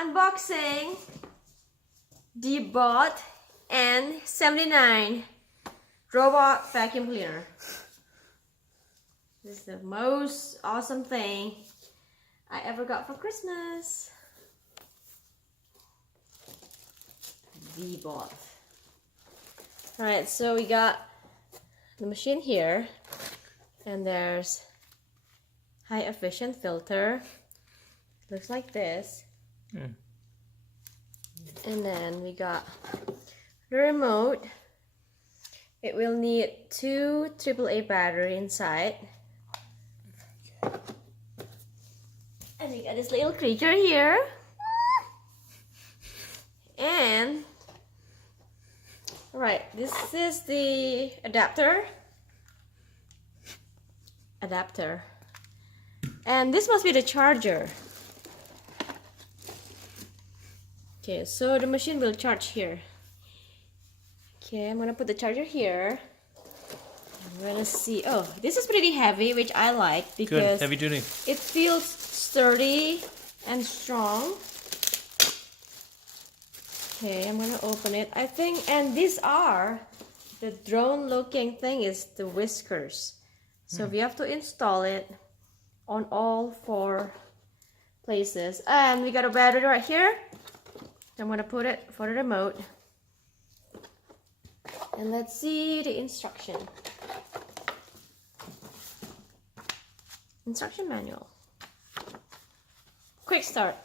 Unboxing deebot N79 robot vacuum cleaner. This is the most awesome thing I ever got for Christmas. Deebot. Alright, so we got the machine here, and there's high efficient filter. Looks like this. And then we got the remote. It will need 2 AAA battery inside. And we got this little creature here. And right, this is the adapter. And this must be the charger. Okay, so the machine will charge here. Okay, I'm gonna put the charger here. I'm gonna see. Oh, this is pretty heavy, which I like because good, heavy duty. It feels sturdy and strong. Okay, I'm gonna open it. I think, and these are the drone-looking thing is the whiskers. So we have to install it on all 4 places. And we got a battery right here. I'm gonna put it for the remote. And let's see the instruction manual. Quick start.